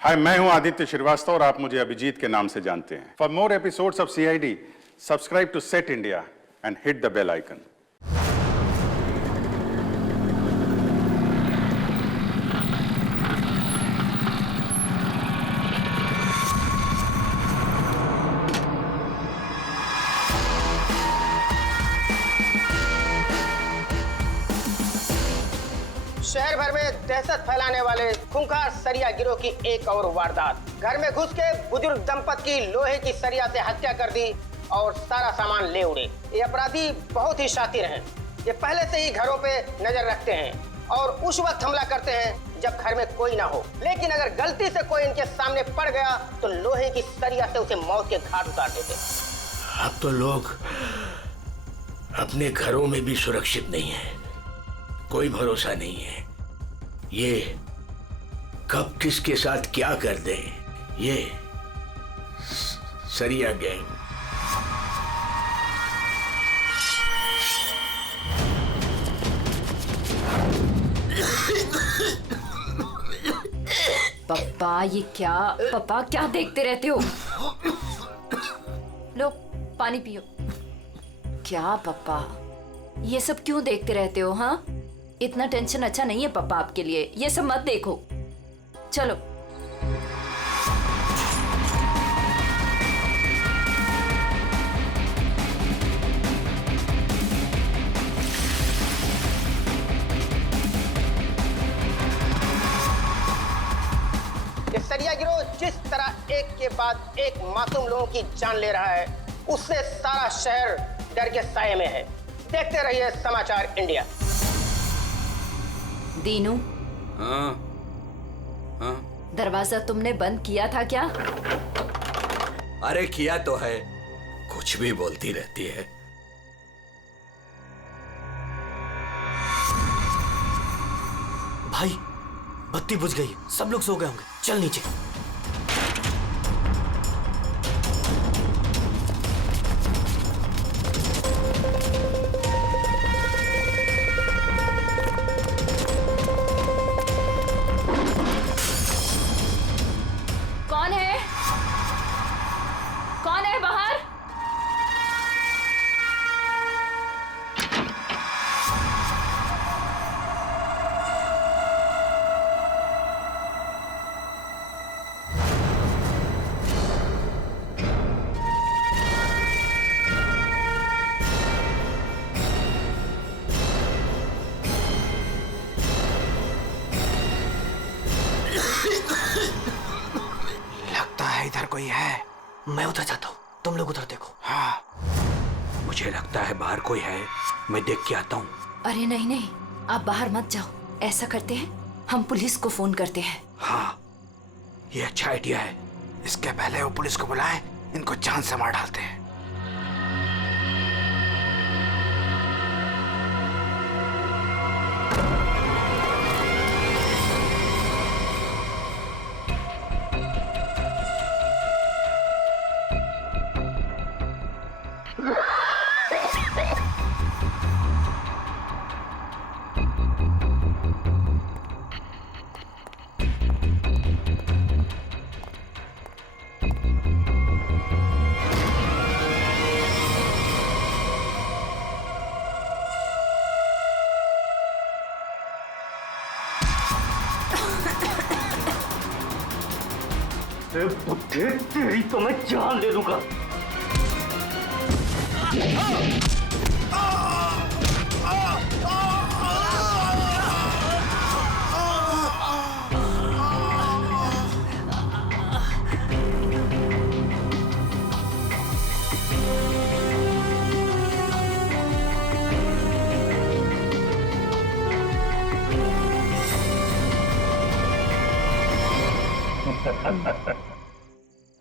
हाय, मैं हूं आदित्य श्रीवास्तव और आप मुझे अभिजीत के नाम से जानते हैं। For more episodes of CID, subscribe to SET India and hit the bell icon. शहर भर में दहशत फैलाने वाले खूंखार सरिया गिरोह की एक और वारदात। घर में घुस के बुजुर्ग दंपत की लोहे की सरिया से हत्या कर दी और सारा सामान ले उड़े। ये अपराधी बहुत ही शातिर हैं। ये पहले से ही घरों पे नजर रखते हैं और उस वक्त हमला करते हैं जब घर में कोई ना हो। लेकिन अगर गलती से कोई इनके सामने पड़ गया तो लोहे की सरिया से उसे मौत के घाट उतार देते। अब तो लोग अपने घरों में भी सुरक्षित नहीं है, कोई भरोसा नहीं है। ये कब किसके साथ क्या कर दे, ये सरिया गैंग। पापा ये क्या, पापा क्या देखते रहते हो? लो पानी पियो। क्या पापा ये सब क्यों देखते रहते हो? हाँ, इतना टेंशन अच्छा नहीं है पापा आपके लिए, ये सब मत देखो। चलो ये सरिया गिरोह जिस तरह एक के बाद एक मासूम लोगों की जान ले रहा है, उससे सारा शहर डर के साए में है। देखते रहिए समाचार इंडिया। दीनू, हाँ, हाँ। दरवाजा तुमने बंद किया था क्या? अरे किया तो है, कुछ भी बोलती रहती है। भाई बत्ती बुझ गई, सब लोग सो गए होंगे, चल नीचे। कौन है? कौन है बाहर? लगता है इधर कोई है। मैं उधर जाता हूँ, तुम लोग उधर देखो। हाँ, मुझे लगता है बाहर कोई है, मैं देख के आता हूँ। अरे नहीं नहीं, आप बाहर मत जाओ। ऐसा करते हैं, हम पुलिस को फोन करते हैं। हाँ, ये अच्छा आइडिया है। इसके पहले वो पुलिस को बुलाएं, इनको जान से मार डालते हैं। तेरी तो मैं जान दे दूंगा।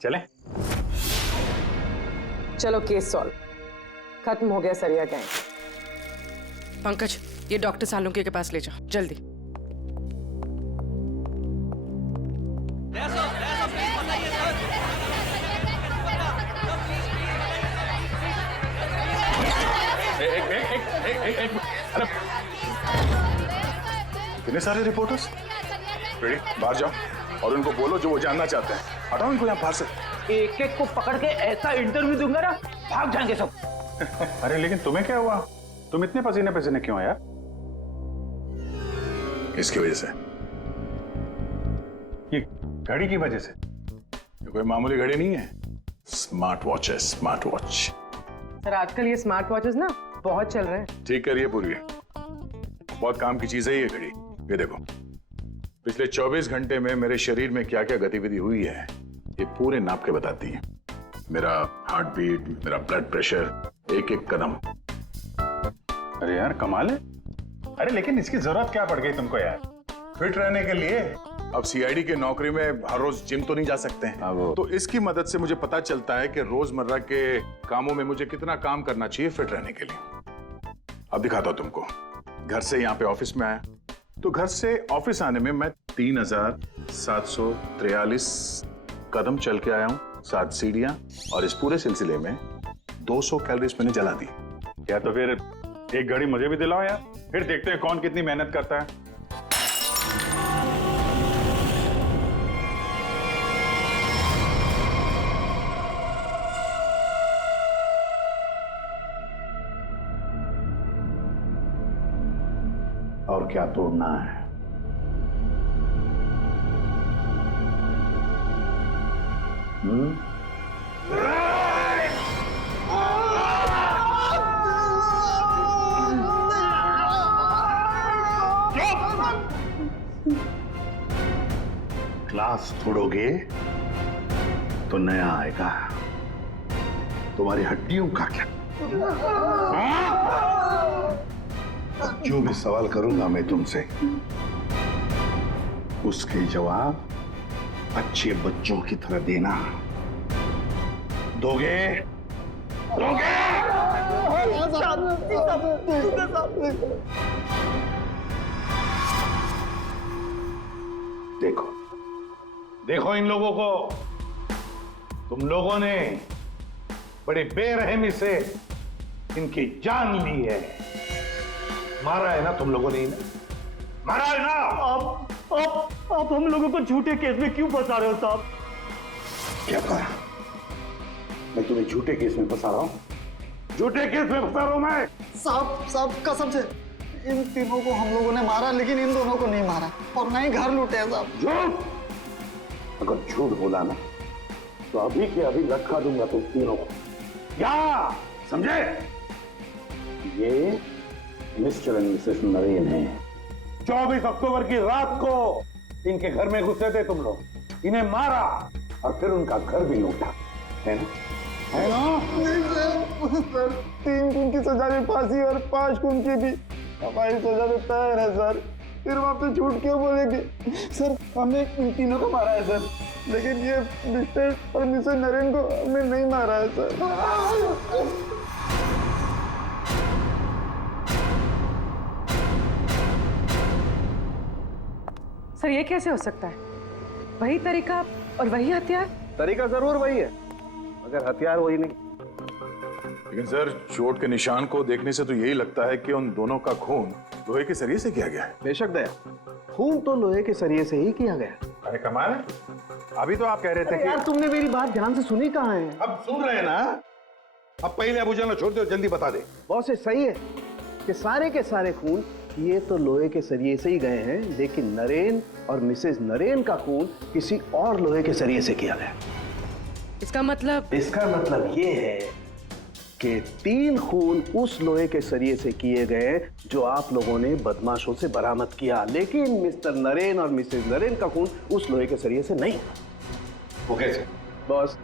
चले? चलो केस सॉल्व, खत्म हो गया सरिया गैंग। पंकज, ये डॉक्टर सालुंके के पास ले जाओ जल्दी। इतने सारे रिपोर्टर्स? रेडी, बाहर जाओ। और उनको बोलो जो वो जानना चाहते हैं। हटाओ इनको यहाँ बाहर से। एक एक को पकड़ के ऐसा इंटरव्यू दूंगा ना, भाग जाएंगे सब। अरे लेकिन तुम्हें क्या हुआ? तुम इतने पसीने पसीने क्यों यार? इसकी वजह से। ये घड़ी की वजह से? ये कोई मामूली घड़ी नहीं है, स्मार्ट वॉच है, स्मार्ट वॉच। सर आजकल ये स्मार्ट वॉचेस ना बहुत चल रहे हैं। ठीक करिए पूरी, बहुत काम की चीज है ये घड़ी। ये देखो, पिछले 24 घंटे में मेरे शरीर में क्या क्या गतिविधि हुई है ये पूरे नाप के बताती है। मेरा हार्ट बीट, मेरा ब्लड प्रेशर, एक एक कदम। अरे यार कमाल है। अरे लेकिन इसकी जरूरत क्या पड़ गई तुमको यार? फिट रहने के लिए। अब सीआईडी की नौकरी में हर रोज जिम तो नहीं जा सकते हैं, तो इसकी मदद से मुझे पता चलता है कि रोजमर्रा के कामों में मुझे कितना काम करना चाहिए फिट रहने के लिए। अब दिखाता हूं तुमको। घर से यहाँ पे ऑफिस में आया, तो घर से ऑफिस आने में मैं 3743 कदम चल के आया हूँ, 7 सीढ़ियां, और इस पूरे सिलसिले में 200 कैलोरीज मैंने जला दी। क्या तो फिर एक घड़ी मुझे भी दिलाओ यार, फिर देखते हैं कौन कितनी मेहनत करता है। और क्या तोड़ना है? ग्लास तोड़ोगे तो नया आएगा, तुम्हारी हड्डियों का क्या? जो भी सवाल करूंगा मैं तुमसे, उसके जवाब अच्छे बच्चों की तरह देना। दोगे? दोगे? देखो देखो इन लोगों को, तुम लोगों ने बड़ी बेरहमी से इनकी जान ली है। मारा है ना तुम लोगों ने इन्हें? मारा है ना? आप हम लोगों को झूठे केस में क्यों फंसा रहे हो साहब? क्या कहा? मैं तुम्हें झूठे केस में फंसा रहा हूं? झूठे केस में फंसा रहा हूं मैं? साहब कसम से इन तीनों को हम लोगों ने मारा, लेकिन इन दोनों को नहीं मारा और ना ही घर लूटे हैं साहब। झूठ! अगर झूठ बोला ना तो अभी के अभी लटका दूंगा तुम तीनों को। क्या समझे? ये मिस्टर एंड मिसेस नरेन है। 24 अक्टूबर की रात को इनके घर में घुसे थे तुम लोग, इन्हें मारा और फिर उनका घर भी लूटा, है ना? है ना? नहीं सर, 3 खून की सजा में फांसी और 5 खून की भी हमारी सजा में तैयार है सर। फिर वहां पे झूठ क्यों बोलेंगे? सर हमने इन तीनों को मारा है सर, लेकिन ये मिस्टर और मिसेस नरेन को हमने नहीं मारा है सर। सर ये कैसे हो सकता है? वही तरीका और वही हथियार? तरीका जरूर वही है, मगर हथियार वही नहीं। लेकिन सर, चोट के निशान को देखने से तो यही लगता है कि उन दोनों का खून लोहे के सरिये से किया गया है। बेशक दया, खून तो लोहे के सरिये से ही किया गया। अरे कमाल है। अभी तो आप कह रहे थे कि यार तुमने मेरी बात ध्यान से सुनी कहाँ है? अब सुन रहे हैं ना? अब पहले अबू जान छोड़ दो, जल्दी बता दे। बहुत से सही है कि सारे के सारे खून ये तो लोहे के सरिये से ही गए हैं, लेकिन नरेन और मिसेस नरेन का खून किसी और लोहे के सरिये से किया गया। इसका मतलब? इसका मतलब ये है कि 3 खून उस लोहे के सरिये से किए गए जो आप लोगों ने बदमाशों से बरामद किया, लेकिन मिस्टर नरेन और मिसेस नरेन का खून उस लोहे के सरिये से नहीं। वो कैसे? बॉस,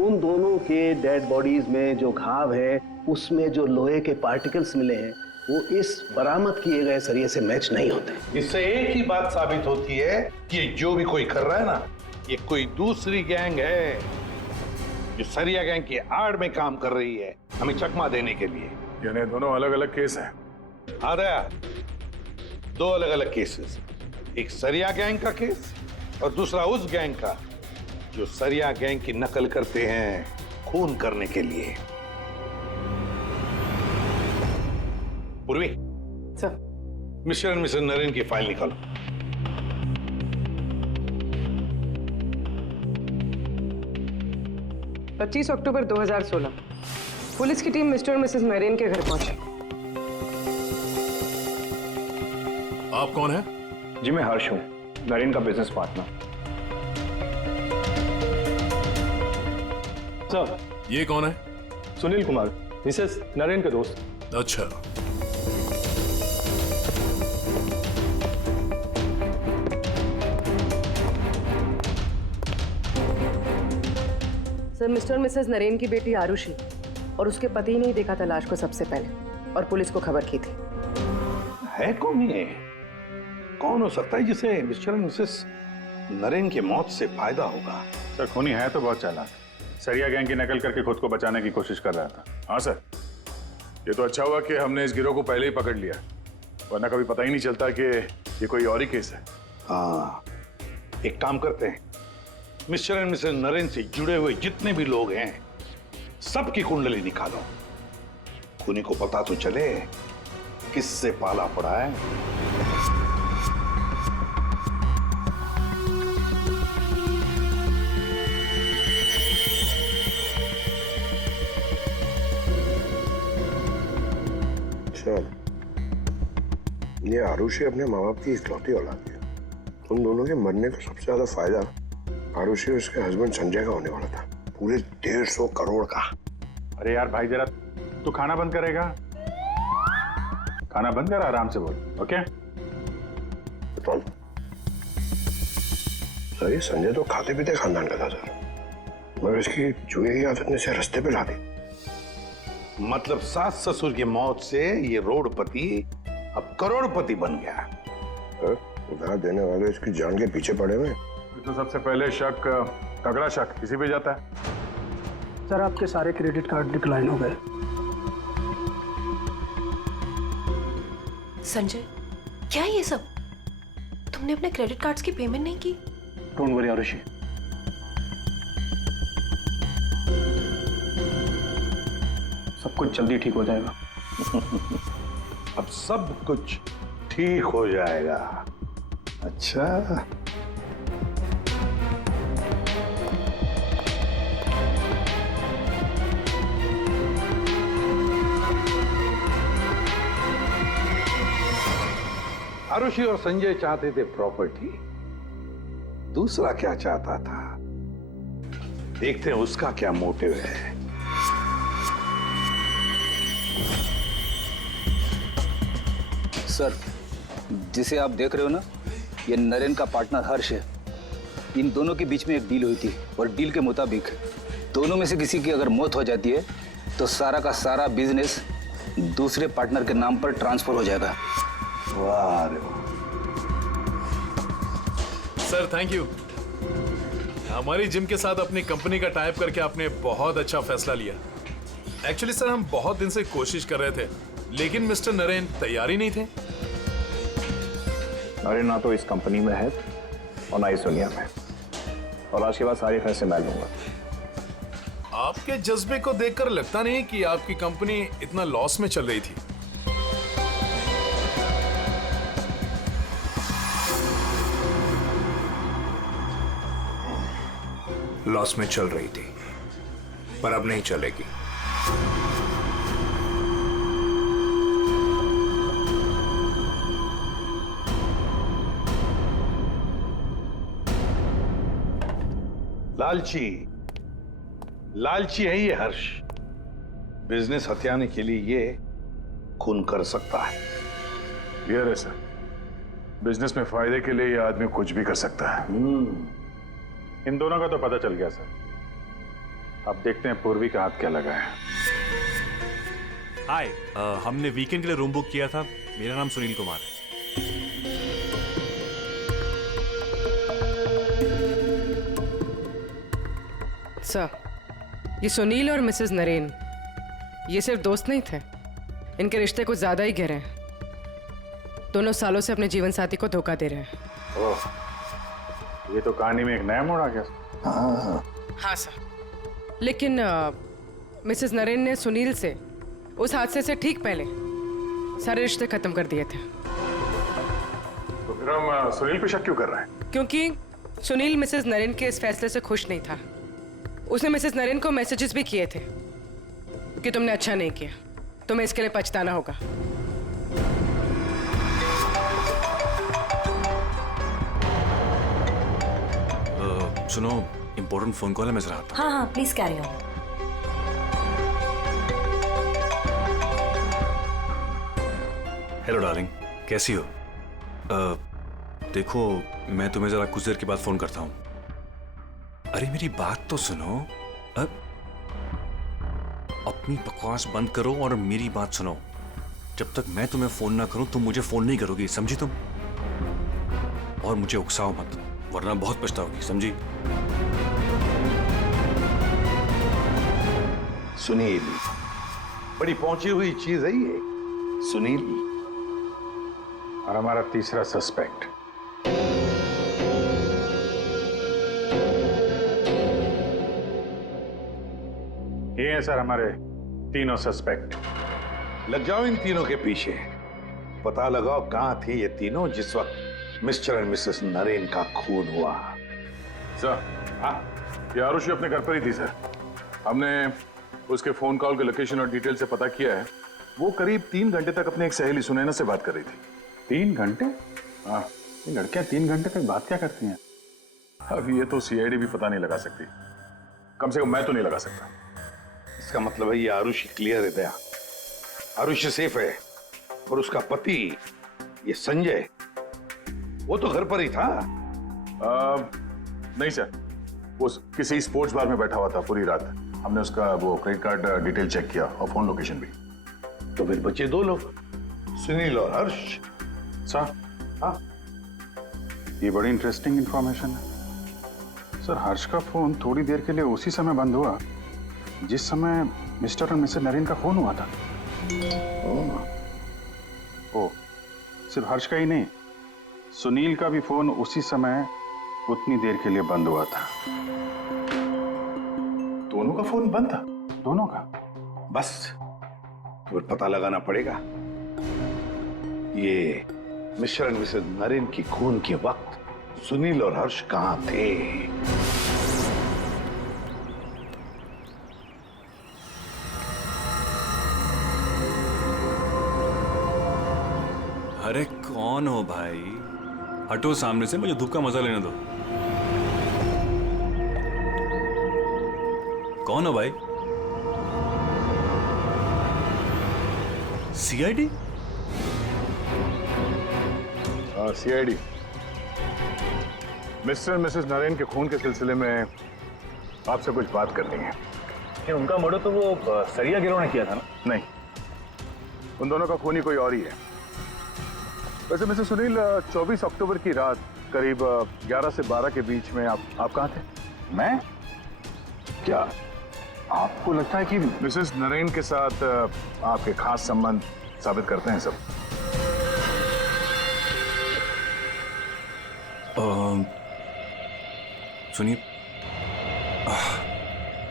उन दोनों के डेड बॉडीज में जो घाव है उसमें जो लोहे के पार्टिकल्स मिले हैं वो इस बरामद किए गए सरिये से मैच नहीं होते। इससे एक ही बात साबित होती है कि जो भी कोई कर रहा है ना, ये कोई दूसरी गैंग है जो सरिया गैंग की आड़ में काम कर रही है, हमें चकमा देने के लिए। यानी दोनों अलग अलग केस हैं। हाँ दया, 2 अलग अलग केसेस, एक सरिया गैंग का केस और दूसरा उस गैंग का जो सरिया गैंग की नकल करते हैं खून करने के लिए। Purvi sir Mr and Mrs Naren की फाइल निकालो। 25 अक्टूबर 2016 पुलिस की टीम मिस्टर और मिसेस नरेन के घर पहुंची। आप कौन हैं? जी मैं हर्ष हूँ, नरेन का बिजनेस पार्टनर। सर ये कौन है? सुनील कुमार, मिसेस नरेन के दोस्त। अच्छा, सर मिस्टर और मिसेस नरेन की बेटी आरुषि और उसके पति ने ही देखा था लाश को सबसे पहले और पुलिस को खबर की थी। है कौन ये? कौन हो सकता है जिसे मिस्टर और मिसेस नरेन की मौत से फायदा होगा? सर खूनी है तो बहुत चालाक, सरिया गैंग की नकल करके खुद को बचाने की कोशिश कर रहा था। हाँ सर, ये तो अच्छा हुआ कि हमने इस गिरोह को पहले ही पकड़ लिया, वरना कभी पता ही नहीं चलता कि ये कोई और ही केस है। हाँ, एक काम करते हैं, मिस्टर एंड मिसेस नरेन से जुड़े हुए जितने भी लोग हैं सबकी कुंडली निकालो, खूनी को पता तो चले किससे पाला पड़ा है। सर, ये आरुषि अपने माँ बाप की इकलौती औलाद है। उन दोनों के मरने का सबसे ज्यादा फायदा आरुषि और उसके हस्बैंड संजय का होने वाला था, पूरे 150 करोड़ का। अरे यार भाई जरा तू खाना बंद करेगा? खाना बंद कर, आराम से बोल। ओके सर, ये संजय तो खाते पीते खानदान का था सर, मगर इसकी जुए की आदत ने इसे रास्ते पे ला दी। मतलब सास ससुर की मौत से ये रोडपति अब करोड़पति बन गया। उधार देने वाले इसकी जान के पीछे पड़े हुए। तो सबसे पहले शक, तगड़ा शक किसी पे जाता है। सर आपके सारे क्रेडिट कार्ड डिक्लाइन हो गए। संजय, क्या ये सब? तुमने अपने क्रेडिट कार्ड्स की पेमेंट नहीं की? डोंट वरी आरुषि, सब कुछ जल्दी ठीक हो जाएगा। अब सब कुछ ठीक हो जाएगा। अच्छा, आरुषि और संजय चाहते थे प्रॉपर्टी, दूसरा क्या चाहता था, देखते हैं उसका क्या मोटिव है। सर, जिसे आप देख रहे हो ना, ये नरेन का पार्टनर हर्ष है। इन दोनों के बीच में एक डील हुई थी और डील के मुताबिक दोनों में से किसी की अगर मौत हो जाती है तो सारा का सारा बिजनेस दूसरे पार्टनर के नाम पर ट्रांसफर हो जाएगा। वाह रे वाह। Sir thank you. हमारी जिम के साथ अपनी कंपनी का टाइप करके आपने बहुत अच्छा फैसला लिया। एक्चुअली सर हम बहुत दिन से कोशिश कर रहे थे, लेकिन मिस्टर नरेन तैयार ही नहीं थे। नरेन ना तो इस कंपनी में है और ना इस दुनिया में, और आज के बाद सारे फैसले मैं लूंगा। आपके जज्बे को देखकर लगता नहीं कि आपकी कंपनी इतना लॉस में चल रही थी। लॉस में चल रही थी, पर अब नहीं चलेगी। लालची है ये हर्ष। बिजनेस हथियाने के लिए ये खून कर सकता है। क्लियर है सर, बिजनेस में फायदे के लिए ये आदमी कुछ भी कर सकता है। इन दोनों का तो पता चल गया सर, अब देखते हैं पूर्वी का हाथ क्या लगा है। हाय, हमने वीकेंड के लिए रूम बुक किया था। मेरा नाम सुनील कुमार है। सर, ये सुनील और मिसेस नरेन ये सिर्फ दोस्त नहीं थे, इनके रिश्ते कुछ ज्यादा ही गहरे हैं। दोनों सालों से अपने जीवन साथी को धोखा दे रहे हैं। ओह, ये तो कहानी में एक नया मोड़ आ गया। हाँ सर, लेकिन मिसेस नरेन ने सुनील से उस हादसे से ठीक पहले सारे रिश्ते खत्म कर दिए थे। तो फिर हम सुनील पे शक क्यों कर रहे हैं? क्योंकि सुनील मिसेस नरेन के इस फैसले से खुश नहीं था उसने मिसेस नरेन को मैसेजेस भी किए थे कि तुमने अच्छा नहीं किया, तुम्हें इसके लिए पछताना होगा। सुनो, इम्पोर्टेंट फोन कॉल है, मैं जरा आता हूं। हाँ हाँ please carry on. Hello darling, कैसी हो? देखो, मैं तुम्हें जरा कुछ देर के बाद फोन करता हूँ। अरे मेरी बात तो सुनो। अपनी बकवास बंद करो और मेरी बात सुनो। जब तक मैं तुम्हें फोन ना करूं तुम मुझे फोन नहीं करोगी, समझी तुम? और मुझे उकसाओ मत, वरना बहुत पछताओगी, समझी? सुनील, बड़ी पहुंची हुई चीज है ये। सुनील और हमारा तीसरा सस्पेक्ट। ये है सर हमारे तीनों सस्पेक्ट। लग जाओ इन तीनों के पीछे, पता लगाओ कहां थे ये तीनों जिस वक्त मिस्टर एंड मिसेस नरेन का खून हुआ। सर, हाँ, ये आरुषि अपने घर पर ही थी सर। हमने उसके फोन कॉल के लोकेशन और डिटेल से पता किया है। वो करीब 3 घंटे तक अपनी एक सहेली सुनैना से बात कर रही थी। 3 घंटे? हाँ, ये लड़कियां 3 घंटे तक बात क्या करती हैं? अब ये तो सीआईडी भी पता नहीं लगा सकती, कम से कम मैं तो नहीं लगा सकता। इसका मतलब है ये आरुषि क्लियर है दया। आरुषि सेफ है और उसका पति ये संजय वो तो घर पर ही था। नहीं सर, वो किसी स्पोर्ट्स बार में बैठा हुआ था पूरी रात। हमने उसका वो क्रेडिट कार्ड डिटेल चेक किया और फोन लोकेशन भी। तो फिर बचे 2 लोग, सुनील और हर्ष। सर, हाँ, ये बड़ी इंटरेस्टिंग इंफॉर्मेशन है सर। हर्ष का फोन थोड़ी देर के लिए उसी समय बंद हुआ जिस समय मिस्टर और मिसेस नरेन का फोन हुआ था। ओ, सिर्फ हर्ष का ही नहीं, सुनील का भी फोन उसी समय उतनी देर के लिए बंद हुआ था। दोनों का फोन बंद था? दोनों का। बस तो पता लगाना पड़ेगा ये मिस्टर एंड मिसेस नरेन की खून के वक्त सुनील और हर्ष कहां थे। अरे कौन हो भाई? हटो सामने से, मुझे धूप का मजा लेने दो। कौन हो भाई? CID? CID. Mr and Mrs Naren के खून के सिलसिले में आपसे कुछ बात करनी है। क्या उनका मर्डर तो वो सरिया गिरोह ने किया था ना? नहीं, उन दोनों का खूनी कोई और ही है। वैसे मिस्टर सुनील, 24 अक्टूबर की रात करीब 11 से 12 के बीच में आप कहाँ थे? मैं? क्या आपको लगता है कि मिसेस नरेन के साथ आपके खास संबंध साबित करते हैं सब? सुनिए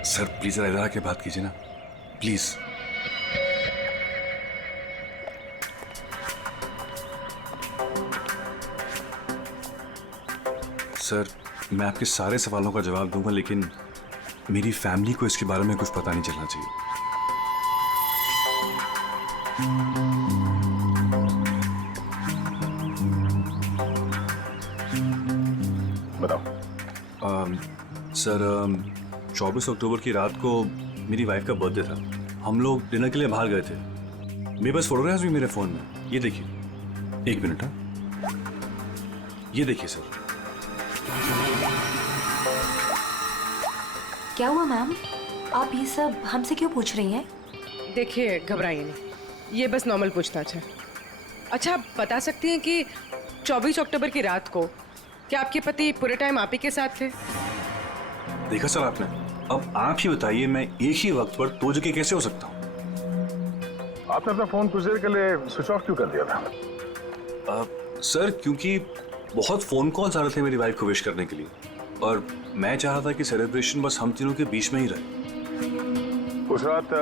सर, प्लीज इधर आके बात कीजिए ना, प्लीज। सर, मैं आपके सारे सवालों का जवाब दूंगा, लेकिन मेरी फैमिली को इसके बारे में कुछ पता नहीं चलना चाहिए। बताओ। सर, 24 अक्टूबर की रात को मेरी वाइफ का बर्थडे था। हम लोग डिनर के लिए बाहर गए थे। मेरे पास फोटोग्राफ्स भी मेरे फोन में, ये देखिए। 1 मिनट। हाँ, ये देखिए सर। क्या हुआ मैम? आप ये सब हमसे क्यों पूछ रही हैं? देखिए, घबराइए नहीं, ये बस नॉर्मल पूछताछ है। अच्छा, आप बता सकती हैं कि 24 अक्टूबर की रात को क्या आपके पति पूरे टाइम आप ही के साथ थे? देखा सर आपने, अब आप ही बताइए, मैं एक ही वक्त पर 2 जगह कैसे हो सकता हूँ? आपने अपना फोन कुछ देर के लिए स्विच ऑफ क्यों कर दिया था? सर, क्योंकि बहुत फोन कॉल्स आ रहे थे मेरी वाइफ को विश करने के लिए, और मैं चाह रहा था कि सेलिब्रेशन बस हम तीनों के बीच में ही रहे। उस रात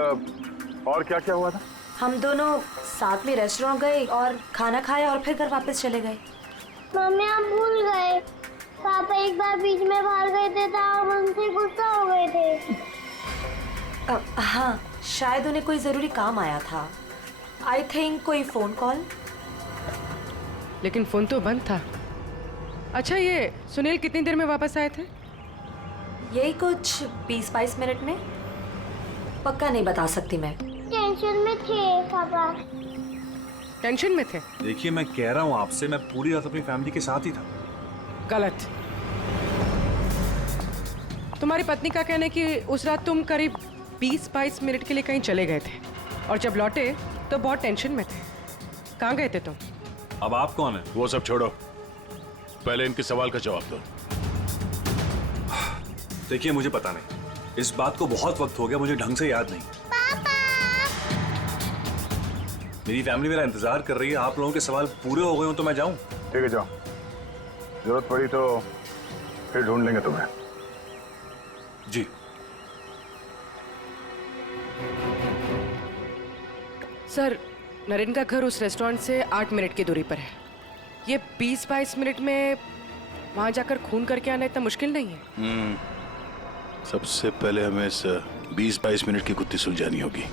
और क्या क्या हुआ था? हम दोनों साथ में रेस्टोरेंट गए और खाना खाया और फिर घर वापस चले गए। मम्मी आप भूल गए। पापा एक बार बीच में बाहर गए थे तो हम उनसे गुस्सा हो गए थे। हाँ, शायद उन्हें कोई जरूरी काम आया था। आई थिंक कोई फोन कॉल। लेकिन फोन तो बंद था। अच्छा, ये सुनील कितनी देर में वापस आए थे? यही कुछ 20-22 मिनट में। पक्का नहीं बता सकती मैं। टेंशन में थे पापा। टेंशन में थे? देखिए, मैं कह रहा हूँ आपसे, मैं पूरी रात अपनी फैमिली के साथ ही था। गलत। तुम्हारी पत्नी का कहना है कि उस रात तुम करीब 20-22 मिनट के लिए कहीं चले गए थे और जब लौटे तो बहुत टेंशन में थे। कहाँ गए थे तुम? अब आप कौन है? वो सब छोड़ो, पहले इनके सवाल का जवाब दो। देखिए, मुझे पता नहीं, इस बात को बहुत वक्त हो गया, मुझे ढंग से याद नहीं। मेरी फैमिली मेरा इंतजार कर रही है। आप लोगों के सवाल पूरे हो गए हो तो मैं जाऊं? ठीक है, जाओ। जरूरत पड़ी तो फिर ढूंढ लेंगे तुम्हें। जी। सर, नरेन का घर उस रेस्टोरेंट से 8 मिनट की दूरी पर है। ये 20-22 मिनट में वहां जाकर खून करके आना इतना मुश्किल नहीं है। सबसे पहले हमें इस 20-22 मिनट की गुत्थी सुलझानी होगी।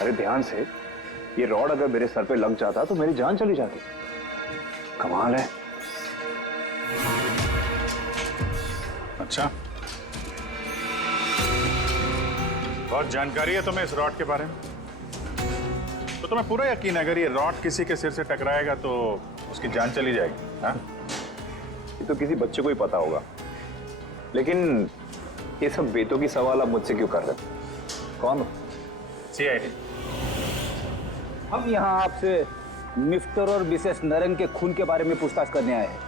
अरे ध्यान से, ये रॉड अगर मेरे सर पे लग जाता तो मेरी जान चली जाती। कमाल है। अच्छा, बहुत जानकारी है तुम्हें इस रॉड के बारे में। तो तुम्हें पूरा यकीन है अगर ये रॉड किसी के सिर से टकराएगा तो उसकी जान चली जाएगी? हाँ? ये तो किसी बच्चे को ही पता होगा, लेकिन ये सब बेतों की सवाल आप मुझसे क्यों कर रहे हो? कौन हो? CID। हम यहाँ आपसे मिस्टर और मिसेस नरेन के खून के बारे में पूछताछ करने आए हैं।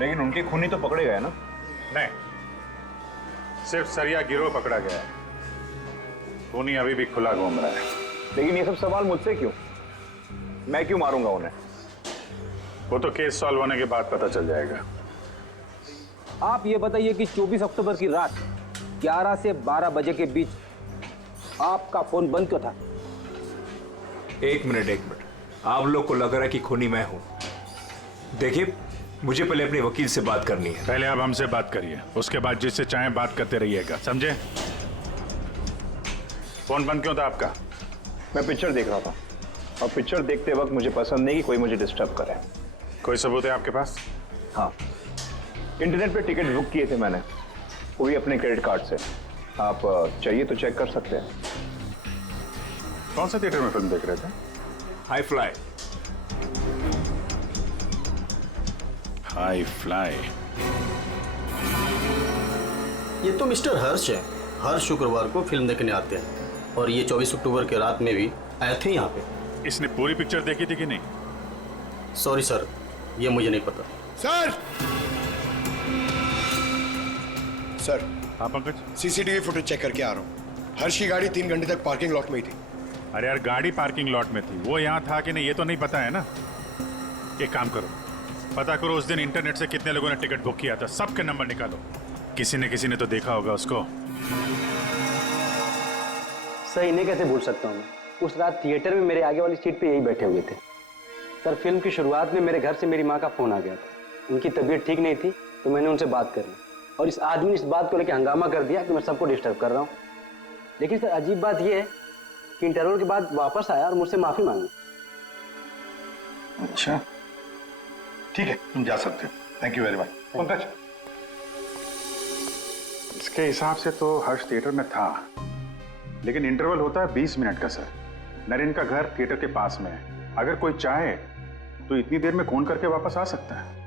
लेकिन उनके खूनी तो पकड़े गए ना? नहीं, सिर्फ सरिया गिरोह पकड़ा गया है। खूनी अभी भी खुला घूम रहा है। लेकिन ये सब सवाल मुझसे क्यों? मैं क्यों मारूंगा उन्हें? वो तो केस सॉल्व होने के बाद पता चल जाएगा। आप ये बताइए कि 24 अक्टूबर की रात 11 से 12 बजे के बीच आपका फोन बंद क्यों था? एक मिनट, आप लोग को लग रहा है कि खूनी मैं हूं। देखिए, मुझे पहले अपने वकील से बात करनी है। पहले आप हमसे बात करिए, उसके बाद जिससे चाहें बात करते रहिएगा, समझे? फोन बंद क्यों था आपका? मैं पिक्चर देख रहा था और पिक्चर देखते वक्त मुझे पसंद नहीं कि कोई मुझे डिस्टर्ब करे। कोई सबूत है आपके पास? हाँ, इंटरनेट पे टिकट बुक किए थे मैंने, वो भी अपने क्रेडिट कार्ड से। आप चाहिए तो चेक कर सकते हैं। कौन सा थिएटर में फिल्म देख रहे थे? High fly. High fly. ये तो मिस्टर हर्ष है। हर शुक्रवार को फिल्म देखने आते हैं और ये 24 अक्टूबर के रात में भी आए थे यहाँ पे। इसने पूरी पिक्चर देखी थी कि नहीं? सॉरी सर, ये मुझे नहीं पता। सर, हाँ पंकज, CCTV फुटेज चेक करके आ रहा हूँ। हर्ष की गाड़ी 3 घंटे तक पार्किंग लॉट में ही थी। अरे यार, गाड़ी पार्किंग लॉट में थी, वो यहाँ था कि नहीं ये तो नहीं पता है ना। एक काम करो, पता करो उस दिन इंटरनेट से कितने लोगों ने टिकट बुक किया था, सबके नंबर निकालो। किसी ने तो देखा होगा उसको। सर, इन्हें कैसे भूल सकता हूँ मैं? उस रात थिएटर में मेरे आगे वाली सीट पे यही बैठे हुए थे। सर, फिल्म की शुरुआत में मेरे घर से मेरी माँ का फोन आ गया था। उनकी तबीयत ठीक नहीं थी तो मैंने उनसे बात कर ली और इस आदमी ने इस बात को लेकर हंगामा कर दिया कि मैं सबको डिस्टर्ब कर रहा हूँ। लेकिन सर, अजीब बात यह है कि इंटरवल के बाद वापस आया और मुझसे माफी मांगी। अच्छा, ठीक है, तुम जा सकते हो। Thank you very much. Pankaj, इसके हिसाब से तो हर्ष थिएटर में था, लेकिन इंटरवल होता है 20 मिनट का सर। नरेन का घर थिएटर के पास में है। अगर कोई चाहे तो इतनी देर में खून करके वापस आ सकता है।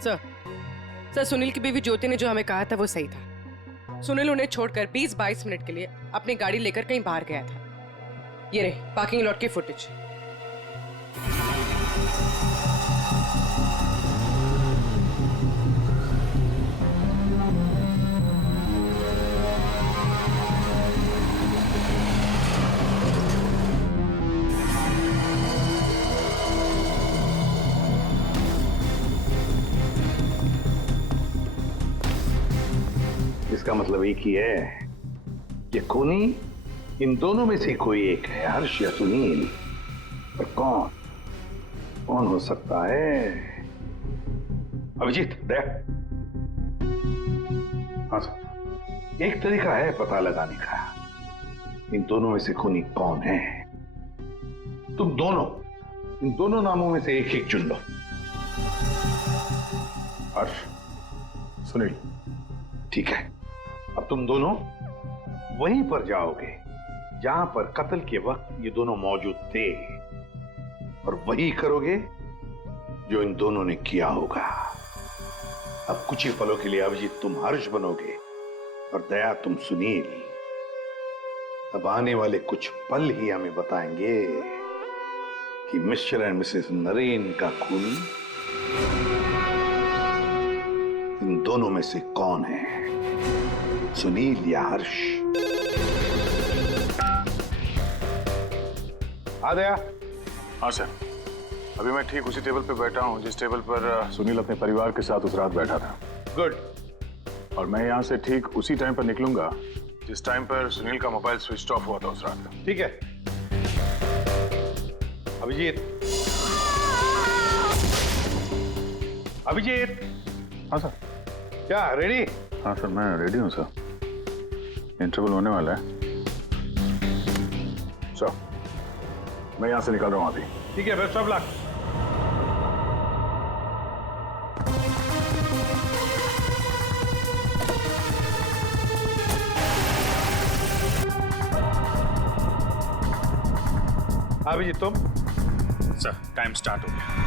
सर, सुनील की बीवी ज्योति ने जो हमें कहा था वो सही था। सुनील उन्हें छोड़कर 20-22 मिनट के लिए अपनी गाड़ी लेकर कहीं बाहर गया था। ये रहे पार्किंग लॉट की फुटेज। इसका मतलब एक ही है ये खूनी इन दोनों में से कोई एक है, हर्ष या सुनील। पर कौन कौन हो सकता है? अभिजीत, दया। हाँ सर। एक तरीका है पता लगाने का, इन दोनों में से खूनी कौन है। तुम दोनों इन दोनों नामों में से एक चुन लो। हर्ष, सुनील। ठीक है, अब तुम दोनों वहीं पर जाओगे जहां पर कत्ल के वक्त ये दोनों मौजूद थे, और वही करोगे जो इन दोनों ने किया होगा। अब कुछ ही पलों के लिए अभिजीत तुम हर्ष बनोगे और दया तुम सुनील। अब आने वाले कुछ पल ही हमें बताएंगे कि मिस्टर एंड मिसेस नरेन का खूनी इन दोनों में से कौन है, सुनील या हर्ष। आ गया? हाँ सर, अभी मैं ठीक उसी टेबल पे बैठा हूँ जिस टेबल पर सुनील अपने परिवार के साथ उस रात बैठा था। गुड। और मैं यहाँ से ठीक उसी टाइम पर निकलूंगा जिस टाइम पर सुनील का मोबाइल स्विच ऑफ हुआ था उस रात। ठीक है अभिजीत। अभिजीत। हाँ सर। क्या रेडी? हाँ सर, मैं रेडी हूँ सर। इंटरवल होने वाला है सर, मैं यहाँ से निकल रहा हूँ अभी। ठीक है, बेस्ट ऑफ लक। अभिजीत तुम? सर, टाइम स्टार्ट हो गया।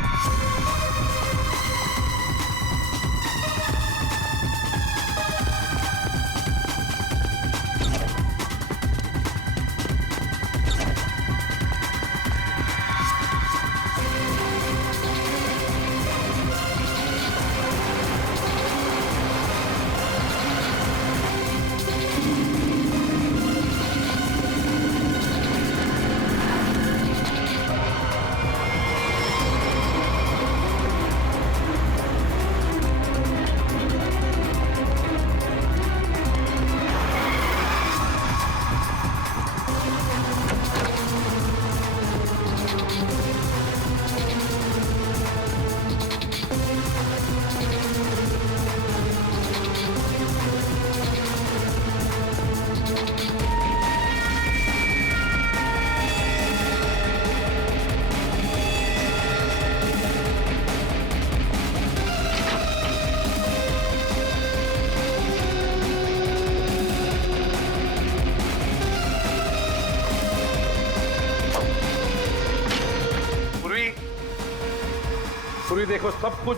पूरी देखो, सब कुछ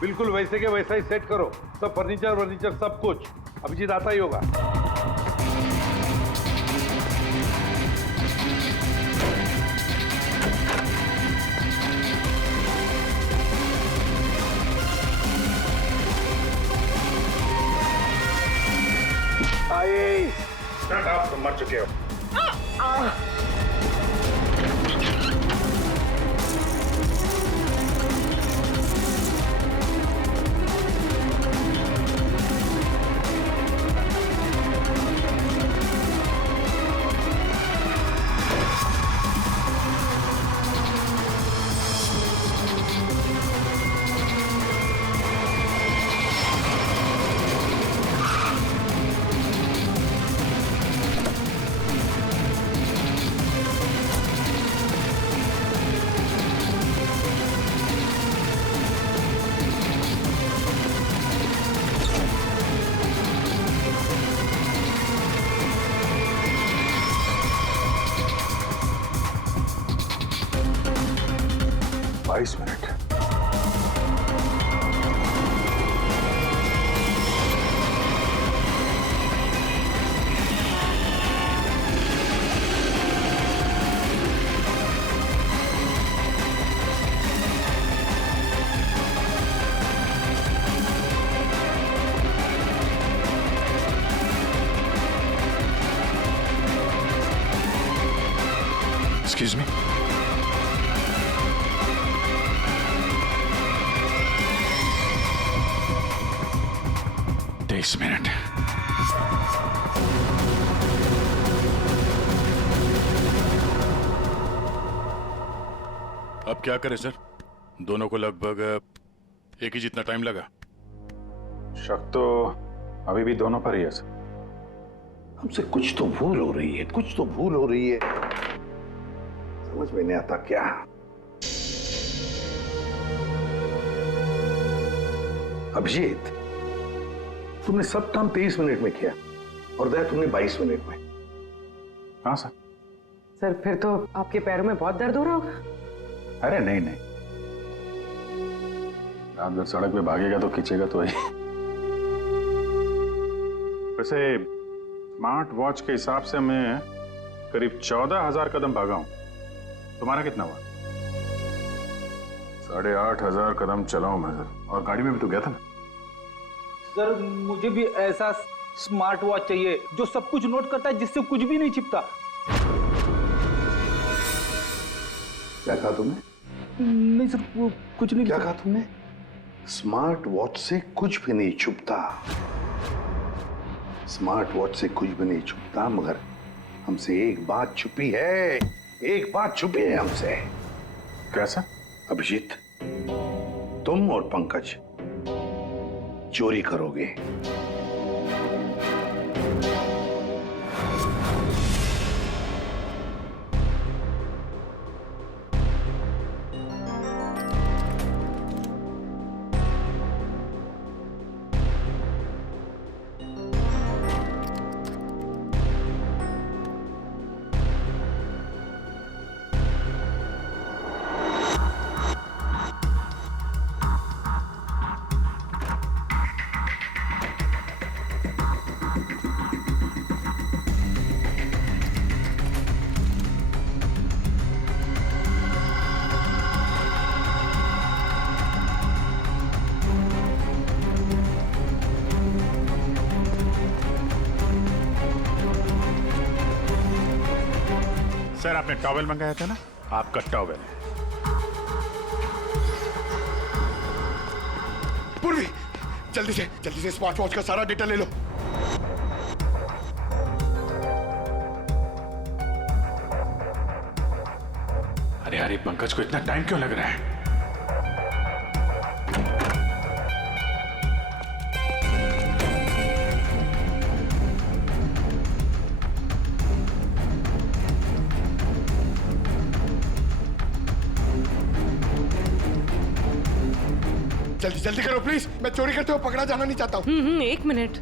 बिल्कुल वैसे के वैसा ही सेट करो। सब फर्नीचर सब कुछ अभिजीत आता ही होगा। आइए। आप मर चुके हो। Excuse me? This minute. अब क्या करें सर? दोनों को लगभग एक ही जितना टाइम लगा। शक तो अभी भी दोनों पर ही है सर। हमसे कुछ तो भूल हो रही है, कुछ तो भूल हो रही है। समझ में नहीं आता क्या? अभिजीत, तुमने सब काम 23 मिनट में किया और दया तुमने 22 मिनट में। हाँ सर। सर फिर तो आपके पैरों में बहुत दर्द हो रहा होगा। अरे नहीं नहीं, रात भर सड़क पे भागेगा तो खींचेगा तो ही। वैसे स्मार्ट वॉच के हिसाब से मैं करीब 14,000 कदम भागा हूं। तुम्हारा कितना हुआ? 8,500 कदम चला हूं मैं सर। और गाड़ी में भी तो गया था ना सर। मुझे भी ऐसा स्मार्ट वॉच चाहिए जो सब कुछ नोट करता है, जिससे कुछ भी नहीं छिपता। क्या कहा तुमने? नहीं सर, वो कुछ नहीं। क्या कहा तुमने? स्मार्ट वॉच से कुछ भी नहीं छुपता। स्मार्ट वॉच से कुछ भी नहीं छुपता, मगर हमसे एक बात छुपी है। एक बात छुपी है हमसे। कैसा? अभिजीत, तुम और पंकज चोरी करोगे। सर आपने टॉवेल मंगाया था ना, आपका टॉवेल। पूर्वी, जल्दी से स्मार्ट वॉच का सारा डेटा ले लो। अरे अरे पंकज को इतना टाइम क्यों लग रहा है? जल्दी करो प्लीज, मैं चोरी करते हुए पकड़ा जाना नहीं चाहता हूँ। 1 मिनट।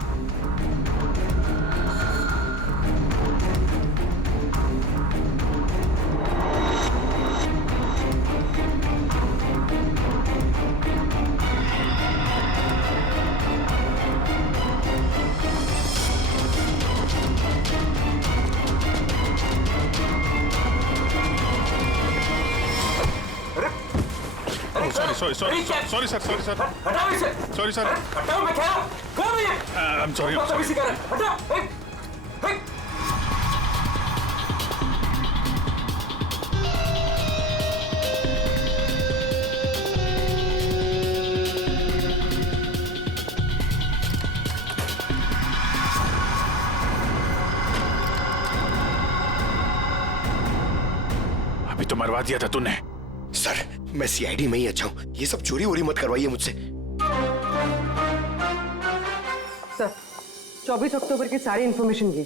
Sorry sir. हटाओ इसे। Sorry sir. हटाओ, मैं कह रहा हूं। कौन है ये? I am sorry. हटाओ। अभी तो मरवा दिया था तूने। सर मैं सीआईडी में ही अच्छा हूँ, ये सब चोरी वोरी मत करवाइए मुझसे। सर 24 अक्टूबर की सारी इंफॉर्मेशन ये।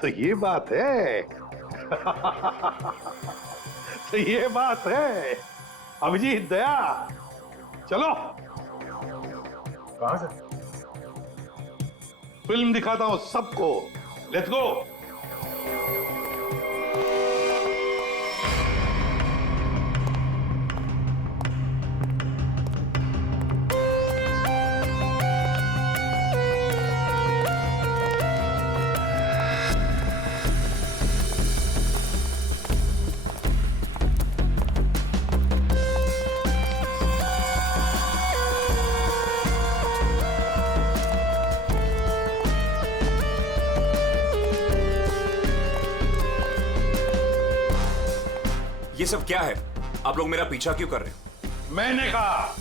तो ये बात है। तो ये बात है। अभिजीत, दया, चलो। कहां से? फिल्म दिखाता हूं सबको। Let's go. ये सब क्या है? आप लोग मेरा पीछा क्यों कर रहे हो? मैंने कहा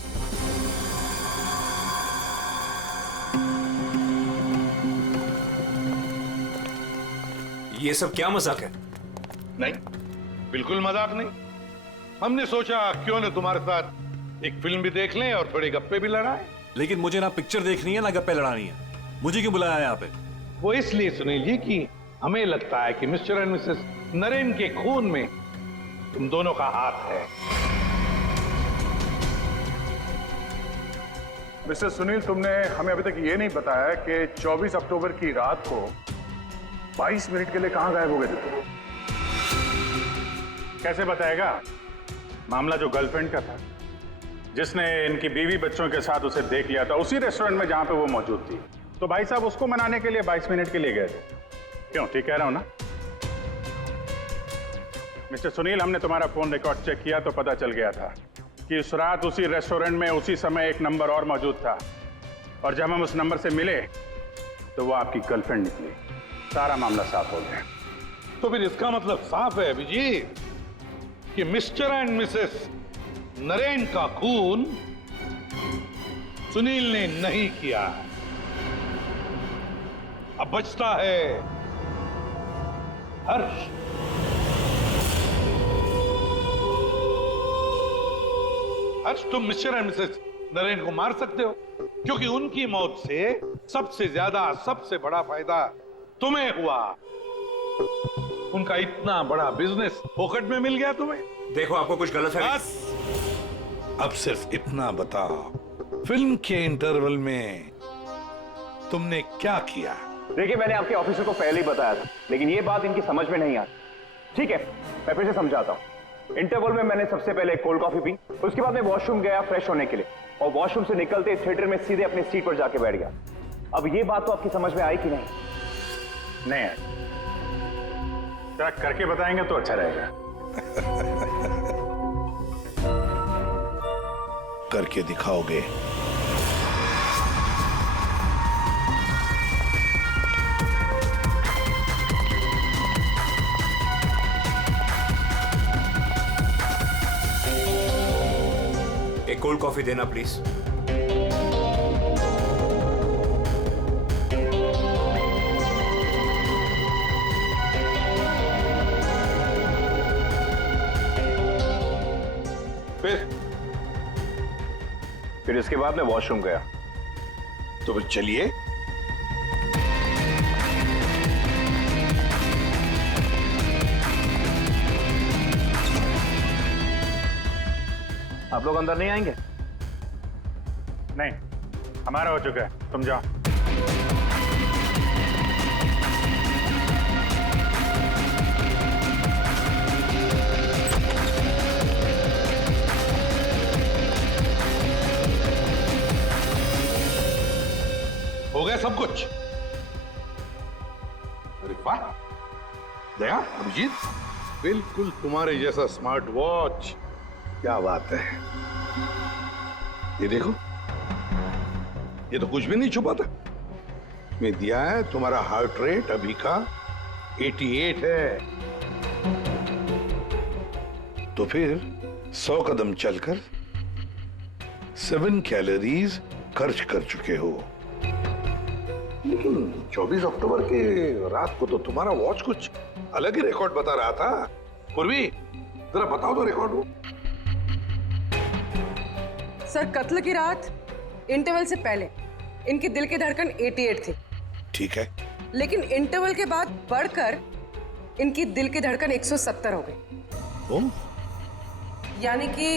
ये सब क्या मजाक है? नहीं, बिल्कुल मजाक नहीं। हमने सोचा क्यों न तुम्हारे साथ एक फिल्म भी देख लें और थोड़े गप्पे भी लड़ाएं। लेकिन मुझे ना पिक्चर देखनी है ना गप्पे लड़ानी है। मुझे क्यों बुलाया यहाँ पे? वो इसलिए सुनील जी कि हमें लगता है कि मिस्टर एंड मिसेस नरेन के खून में तुम दोनों का हाथ है। मिस्टर सुनील, तुमने हमें अभी तक ये नहीं बताया कि 24 अक्टूबर की रात को 22 मिनट के लिए कहां गायब हो गए थे तुम? कैसे बताएगा? मामला जो गर्लफ्रेंड का था, जिसने इनकी बीवी बच्चों के साथ उसे देख लिया था उसी रेस्टोरेंट में जहां पे वो मौजूद थी, तो भाई साहब उसको मनाने के लिए 22 मिनट के लिए गए थे। क्यों, ठीक कह रहा हूं ना? मिस्टर सुनील, हमने तुम्हारा फोन रिकॉर्ड चेक किया तो पता चल गया था कि उस रात उसी रेस्टोरेंट में उसी समय एक नंबर और मौजूद था, और जब हम उस नंबर से मिले तो वो आपकी गर्लफ्रेंड निकली। सारा मामला साफ हो गया। तो फिर इसका मतलब साफ है अभिजीत कि मिस्टर एंड मिसेस नरेन का खून सुनील ने नहीं किया। अब बचता है हर्ष। हर्ष, तुम मिस्टर एंड मिसेस नरेन को मार सकते हो क्योंकि उनकी मौत से सबसे ज्यादा, सबसे बड़ा फायदा तुम्हें हुआ। उनका इतना बड़ा बिजनेस फोकट में मिल गया तुम्हें। देखो, आपको कुछ गलत है। बस अब सिर्फ इतना बताओ, फिल्म के इंटरवल में तुमने क्या किया? देखिए, मैंने आपके ऑफिसर को पहले ही बताया था, लेकिन ये बात इनकी समझ में नहीं आती। ठीक है, मैं फिर से समझाता हूँ। इंटरवल में मैंने सबसे पहले कोल्ड कॉफी पी, उसके बाद मैं वॉशरूम गया फ्रेश होने के लिए, और वॉशरूम से निकलते थिएटर में सीधे अपनी सीट पर जाके बैठ गया। अब ये बात तो आपकी समझ में आई कि नहीं? नहीं है। जरा करके बताएंगे तो अच्छा रहेगा। करके दिखाओगे? एक कोल्ड कॉफी देना प्लीज। फिर इसके बाद मैं वॉशरूम गया। तो फिर चलिए। आप लोग अंदर नहीं आएंगे? नहीं, हमारा हो चुका है, तुम जाओ। हो गया सब कुछ? अरे वाह दया, अभिजीत, बिल्कुल तुम्हारे जैसा स्मार्ट वॉच। क्या बात है। ये देखो, ये तो कुछ भी नहीं छुपा था। मैं दिया है तुम्हारा हार्ट रेट अभी का 88 है। तो फिर 100 कदम चलकर 7 कैलोरीज खर्च कर चुके हो। लेकिन 24 अक्टूबर के रात को तो तुम्हारा वॉच कुछ अलग ही रिकॉर्ड बता रहा था। पूर्वी, जरा बताओ तो रिकॉर्ड वो। सर, कत्ल की रात इंटरवल से पहले इनकी दिल की धड़कन 88 थी। ठीक है, लेकिन इंटरवल के बाद बढ़कर इनकी दिल की धड़कन 170 हो गई। यानी कि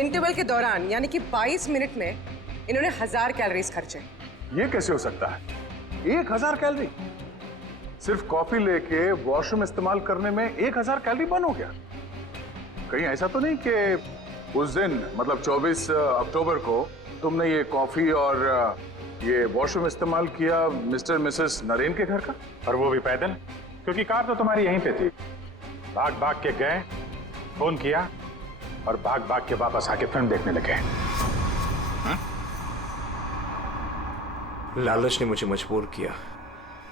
इंटरवल के दौरान, यानी कि 22 मिनट में इन्होंने 1000 कैलोरीज खर्चे। ये कैसे हो सकता है? 1000 कैलोरी? सिर्फ कॉफी लेके वॉशरूम इस्तेमाल करने में 1000 कैलोरी बर्न हो गया? कहीं ऐसा तो नहीं कि उस दिन, मतलब 24 अक्टूबर को तुमने ये कॉफी और ये वॉशरूम इस्तेमाल किया मिस्टर मिसेस नरेन के घर का, और वो भी पैदल? क्योंकि कार तो तुम्हारी यहीं पे थी। भाग भाग के गए, फोन किया और भाग भाग के वापस आके फिल्म देखने लगे। लालच ने मुझे मजबूर किया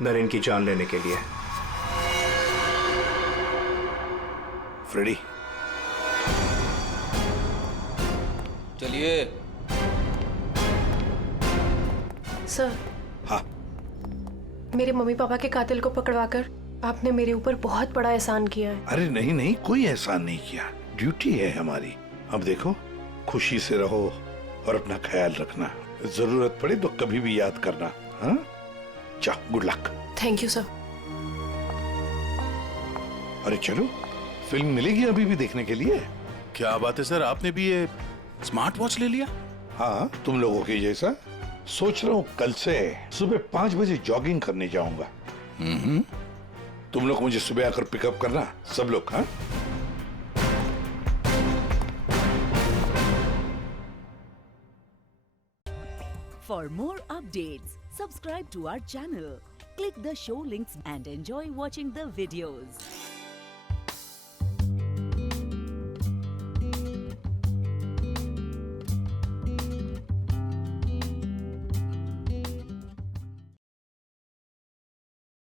नरेन की जान लेने के लिए। फ्रेडी, चलिए। सर, हाँ, मेरे मम्मी पापा के कातिल को पकड़वाकर आपने मेरे ऊपर बहुत बड़ा एहसान किया है। अरे नहीं नहीं, कोई एहसान नहीं किया, ड्यूटी है हमारी। अब देखो, खुशी से रहो और अपना ख्याल रखना। जरूरत पड़े तो कभी भी याद करना। हाँ, जाओ, good luck. Thank you sir. अरे चलो, फिल्म मिलेगी अभी भी देखने के लिए। क्या बात है सर, आपने भी ये स्मार्ट वॉच ले लिया? हाँ, तुम लोगों के जैसा। सोच रहा हूँ कल से सुबह 5 बजे जॉगिंग करने जाऊंगा। तुम लोग मुझे सुबह आकर पिकअप करना, सब लोग। हाँ, For more updates, subscribe to our channel, click the show links and enjoy watching the videos.